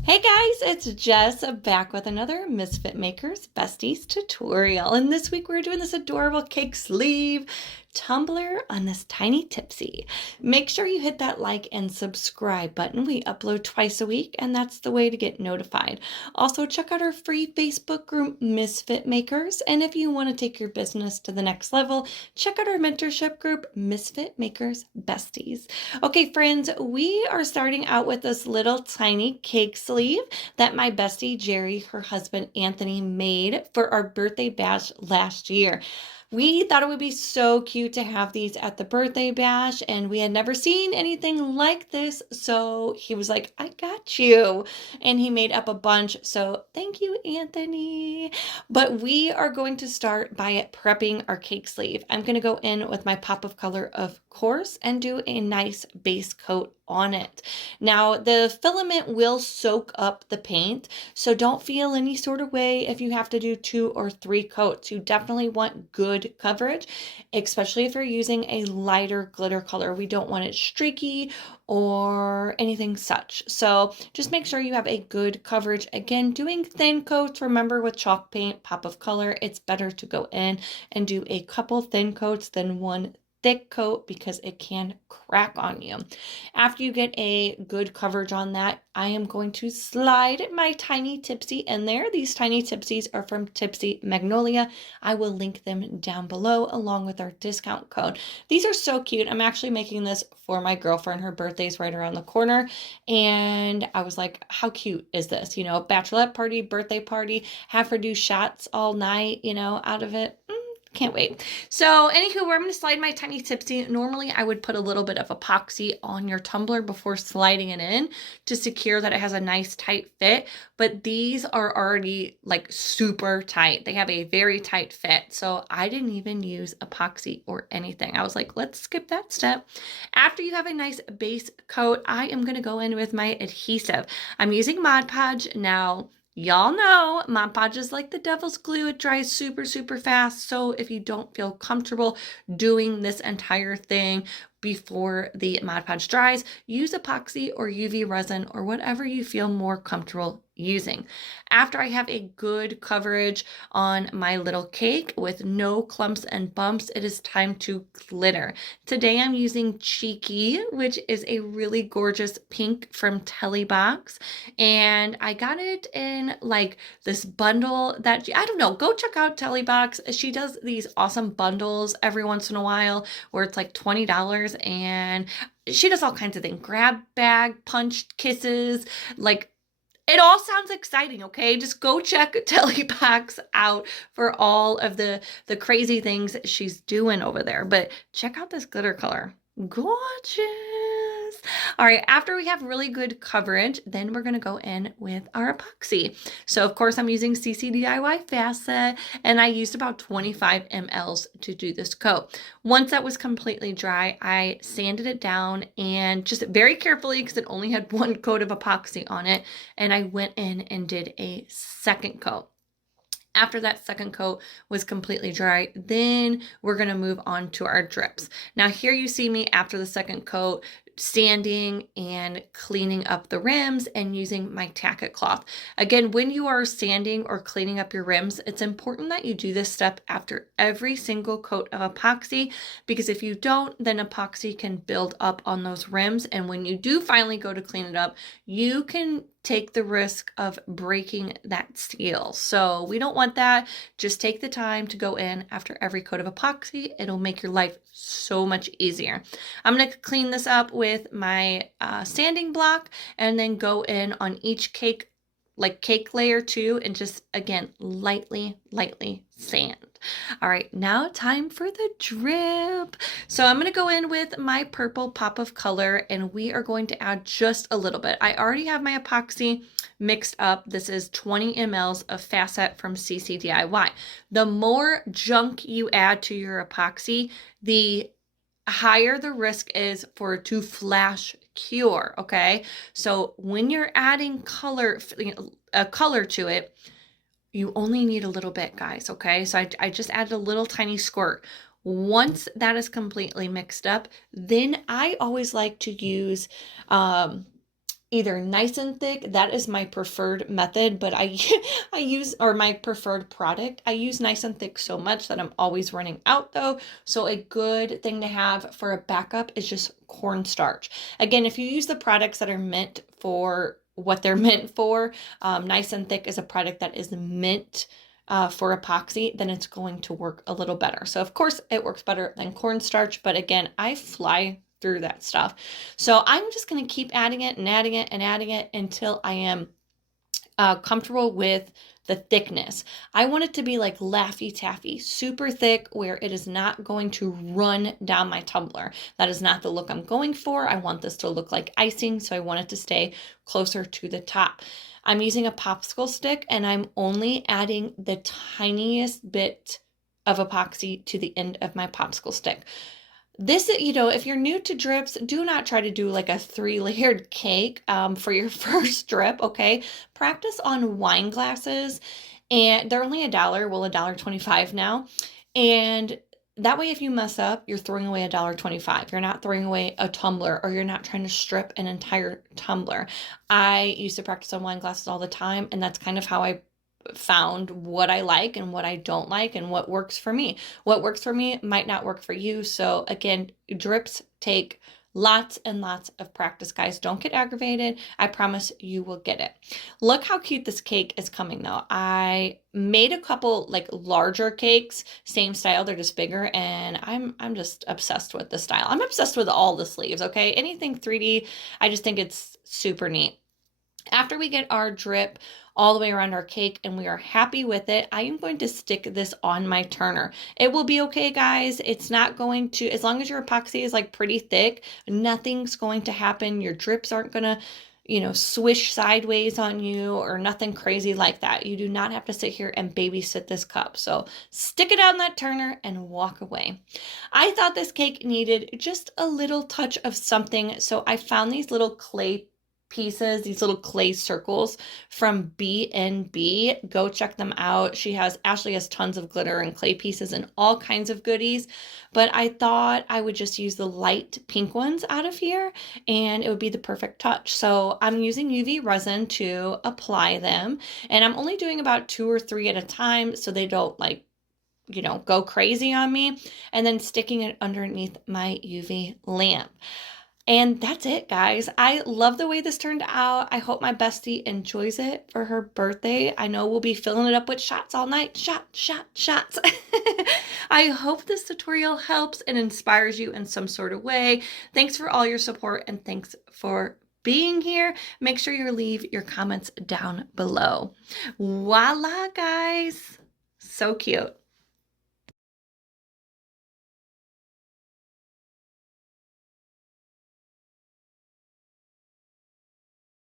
Hey guys, it's Jess back with another Misfit Makers Besties tutorial. And this week we're doing this adorable cake sleeve tumbler on this tiny Tipsy. Make sure you hit that like and subscribe button. We upload twice a week and that's the way to get notified. Also check out our free Facebook group Misfit Makers. And if you want to take your business to the next level, check out our mentorship group Misfit Makers Besties. Okay friends, we are starting out with this little tiny cake sleeve that my bestie Jerry, her husband Anthony, made for our birthday bash last year. We thought it would be so cute to have these at the birthday bash, and we had never seen anything like this. So he was like, I got you. And he made up a bunch. So thank you, Anthony. But we are going to start by prepping our cake sleeve. I'm going to go in with my pop of color, of course, and do a nice base coat on it. Now, the filament will soak up the paint, so don't feel any sort of way if you have to do 2 or 3 coats. You definitely want good coverage, especially if you're using a lighter glitter color. We don't want it streaky or anything such. So just make sure you have a good coverage. Again, doing thin coats, remember with chalk paint, pop of color, it's better to go in and do a couple thin coats than one thick coat because it can crack on you. After you get a good coverage on that, I am going to slide my tiny Tipsy in there. These tiny Tipsies are from Tipsy Magnolia. I will link them down below along with our discount code. These are so cute. I'm actually making this for my girlfriend. Her birthday's right around the corner. And I was like, how cute is this? You know, bachelorette party, birthday party, have her do shots all night, you know, out of it. Can't wait. So anywho, where I'm going to slide my tiny Tipsy. Normally I would put a little bit of epoxy on your tumbler before sliding it in to secure that it has a nice tight fit. But these are already like super tight. They have a very tight fit. So I didn't even use epoxy or anything. I was like, let's skip that step. After you have a nice base coat, I am going to go in with my adhesive. I'm using Mod Podge. Now, y'all know Mod Podge is like the devil's glue. It dries super, super fast. So if you don't feel comfortable doing this entire thing before the Mod Podge dries, use epoxy or UV resin or whatever you feel more comfortable using. After I have a good coverage on my little cake with no clumps and bumps, it is time to glitter. Today I'm using Cheeky, which is a really gorgeous pink from TellyBOX, and I got it in like this bundle that, I don't know, go check out TellyBOX. She does these awesome bundles every once in a while where it's like $20 and she does all kinds of things. Grab bag, punch, kisses, like it all sounds exciting, okay? Just go check TellyBOX out for all of the crazy things she's doing over there. But check out this glitter color. Gorgeous. All right, after we have really good coverage, then we're going to go in with our epoxy. So, of course, I'm using CCDIY Fast Set, and I used about 25 mLs to do this coat. Once that was completely dry, I sanded it down and just very carefully, because it only had one coat of epoxy on it, and I went in and did a second coat. After that second coat was completely dry, then we're going to move on to our drips. Now here you see me after the second coat sanding and cleaning up the rims and using my tacket cloth. Again, when you are sanding or cleaning up your rims, it's important that you do this step after every single coat of epoxy, because if you don't, then epoxy can build up on those rims. And when you do finally go to clean it up, you can take the risk of breaking that seal. So we don't want that. Just take the time to go in after every coat of epoxy. It'll make your life so much easier. I'm going to clean this up with my sanding block and then go in on each cake, like cake layer too, and just again, lightly sand. All right, now time for the drip. So I'm going to go in with my purple pop of color and we are going to add just a little bit. I already have my epoxy mixed up. This is 20 mLs of Fast Set from CCDIY. The more junk you add to your epoxy, the higher the risk is for it to flash cure, okay? So when you're adding color, a color to it, you only need a little bit, guys, okay? So I just added a little tiny squirt. Once that is completely mixed up, then I always like to use either nice and thick, that is my preferred method, but I use, or my preferred product. I use nice and thick so much that I'm always running out though. So a good thing to have for a backup is just cornstarch. Again, if you use the products that are meant for what they're meant for, nice and thick is a product that is meant for epoxy, then it's going to work a little better. So of course it works better than cornstarch, but again, I fly through that stuff. So I'm just going to keep adding it and adding it and adding it until I am comfortable with the thickness. I want it to be like Laffy Taffy, super thick where it is not going to run down my tumbler. That is not the look I'm going for. I want this to look like icing, so I want it to stay closer to the top. I'm using a popsicle stick and I'm only adding the tiniest bit of epoxy to the end of my popsicle stick. This, if you're new to drips, do not try to do like a 3-layered cake for your first drip, okay? Practice on wine glasses, and they're only $1, well, $1.25 now. And that way, if you mess up, you're throwing away $1.25. You're not throwing away a tumbler, or you're not trying to strip an entire tumbler. I used to practice on wine glasses all the time, and that's kind of how I found what I like and what I don't like and what works for me. What works for me might not work for you. So again, drips take lots and lots of practice, guys. Don't get aggravated. I promise you will get it. Look how cute this cake is coming though. I made a couple like larger cakes, same style, they're just bigger, and I'm just obsessed with the style. I'm obsessed with all the sleeves, okay? Anything 3D, I just think it's super neat. After we get our drip all the way around our cake and we are happy with it, I am going to stick this on my turner. It will be okay, guys. It's not going to, as long as your epoxy is like pretty thick, nothing's going to happen. Your drips aren't going to, swish sideways on you or nothing crazy like that. You do not have to sit here and babysit this cup. So stick it on that turner and walk away. I thought this cake needed just a little touch of something. So I found these little clay pieces, these little clay circles from BNB. Go check them out. Ashley has tons of glitter and clay pieces and all kinds of goodies, but I thought I would just use the light pink ones out of here and it would be the perfect touch. So I'm using UV resin to apply them, and I'm only doing about 2 or 3 at a time so they don't go crazy on me, and then sticking it underneath my UV lamp. And that's it, guys. I love the way this turned out. I hope my bestie enjoys it for her birthday. I know we'll be filling it up with shots all night. Shots. I hope this tutorial helps and inspires you in some sort of way. Thanks for all your support and thanks for being here. Make sure you leave your comments down below. Voila, guys. So cute.